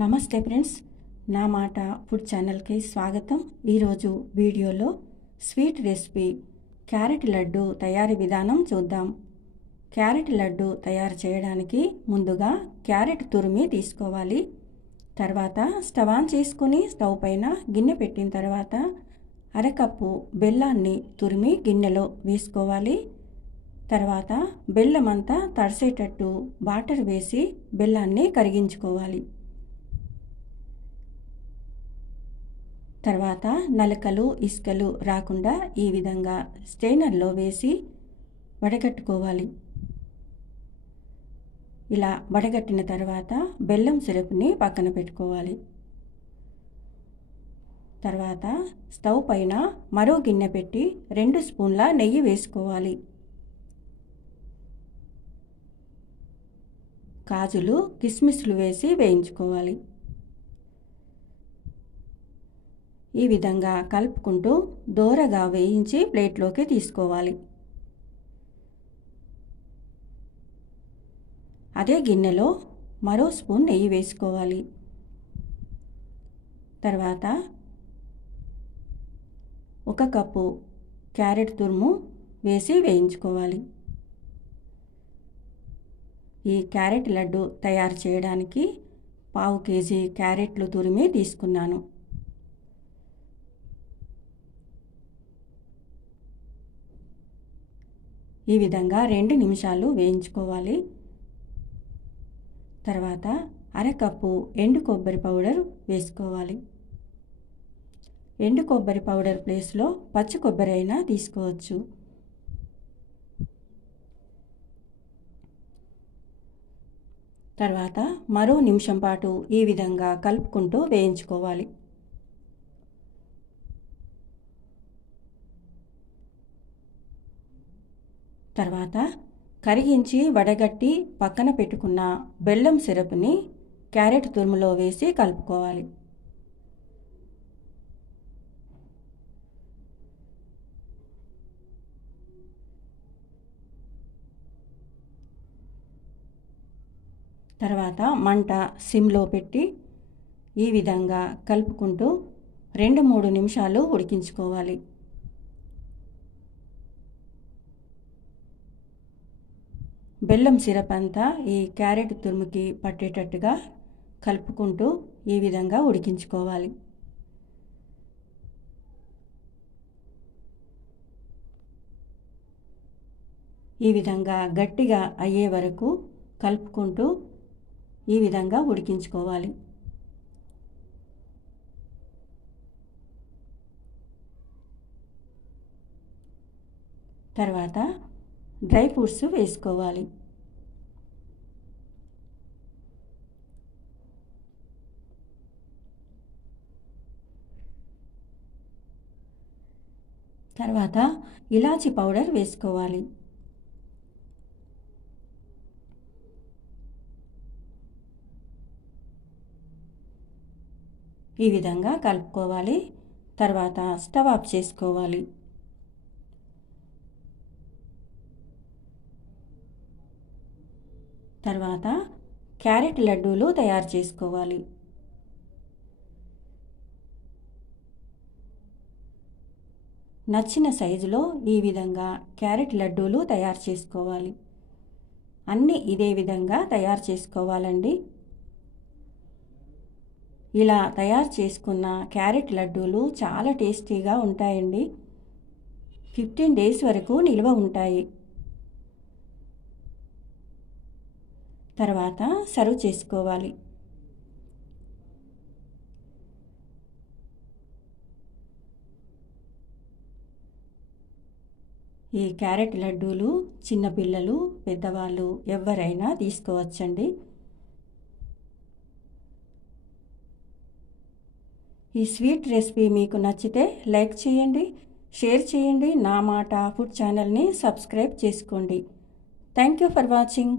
నమస్తే ఫ్రెండ్స్, నా మాట ఫుడ్ ఛానల్కి స్వాగతం. ఈరోజు వీడియోలో స్వీట్ రెసిపీ క్యారెట్ లడ్డు తయారీ విధానం చూద్దాం. క్యారెట్ లడ్డు తయారు చేయడానికి ముందుగా క్యారెట్ తురిమి తీసుకోవాలి. తర్వాత స్టవ్ ఆన్ చేసుకుని స్టవ్ పైన గిన్నె పెట్టిన తర్వాత అరకప్పు బెల్లాన్ని తురిమి గిన్నెలో వేసుకోవాలి. తర్వాత బెల్లం అంతా తడిసేటట్టు వాటర్ వేసి బెల్లాన్ని కరిగించుకోవాలి. తర్వాత నలకలు ఇసుకలు రాకుండా ఈ విధంగా స్ట్రైనర్లో వేసి వడగట్టుకోవాలి. ఇలా వడగట్టిన తర్వాత బెల్లం సిరప్ని పక్కన పెట్టుకోవాలి. తర్వాత స్టవ్ పైన మరో గిన్నె పెట్టి 2 స్పూన్ల నెయ్యి వేసుకోవాలి. కాజులు కిస్మిస్లు వేసి వేయించుకోవాలి. ఈ విధంగా కలుపుకుంటూ దోరగా వేయించి ప్లేట్లోకి తీసుకోవాలి. అదే గిన్నెలో మరో స్పూన్ నెయ్యి వేసుకోవాలి. తర్వాత 1 కప్పు క్యారెట్ తురుము వేసి వేయించుకోవాలి. ఈ క్యారెట్ లడ్డు తయారు చేయడానికి 1/2 కేజీ క్యారెట్లు తురిమి తీసుకున్నాను. ఈ విధంగా 2 నిమిషాలు వేయించుకోవాలి. తర్వాత అరకప్పు ఎండు కొబ్బరి పౌడర్ వేసుకోవాలి. ఎండు కొబ్బరి పౌడర్ ప్లేస్లో పచ్చి కొబ్బరి అయినా తీసుకోవచ్చు. తర్వాత మరో నిమిషం పాటు ఈ విధంగా కలుపుకుంటూ వేయించుకోవాలి. తర్వాత కరిగించి వడగట్టి పక్కన పెట్టుకున్న బెల్లం సిరప్ని క్యారెట్ తురుములో వేసి కలుపుకోవాలి. తర్వాత మంట సిమ్లో పెట్టి ఈ విధంగా కలుపుకుంటూ 2-3 నిమిషాలు ఉడికించుకోవాలి. బెల్లం సిరప్ అంతా ఈ క్యారెట్ తురుముకి పట్టేటట్టుగా కలుపుకుంటూ ఈ విధంగా ఉడికించుకోవాలి. ఈ విధంగా గట్టిగా అయ్యే వరకు కలుపుకుంటూ ఈ విధంగా ఉడికించుకోవాలి. తర్వాత డ్రై ఫ్రూట్స్ వేసుకోవాలి. తర్వాత ఇలాచి పౌడర్ వేసుకోవాలి. ఈ విధంగా కలుపుకోవాలి. తర్వాత స్టవ్ ఆఫ్ చేసుకోవాలి. తర్వాత క్యారెట్ లడ్డూలు తయారు చేసుకోవాలి. నచ్చిన సైజులో ఈ విధంగా క్యారెట్ లడ్డూలు తయారు చేసుకోవాలి. అన్నీ ఇదే విధంగా తయారు చేసుకోవాలండి. ఇలా తయారు చేసుకున్న క్యారెట్ లడ్డూలు చాలా టేస్టీగా ఉంటాయండి. 15 డేస్ వరకు నిల్వ ఉంటాయి. తర్వాత సర్వ్ చేసుకోవాలి. ఈ క్యారెట్ లడ్డూలు చిన్నపిల్లలు పెద్దవాళ్ళు ఎవరైనా తీసుకోవచ్చండి. ఈ స్వీట్ రెసిపీ మీకు నచ్చితే లైక్ చేయండి, షేర్ చేయండి. నా మాట ఫుడ్ ఛానల్ని సబ్స్క్రైబ్ చేసుకోండి. Thank you for watching.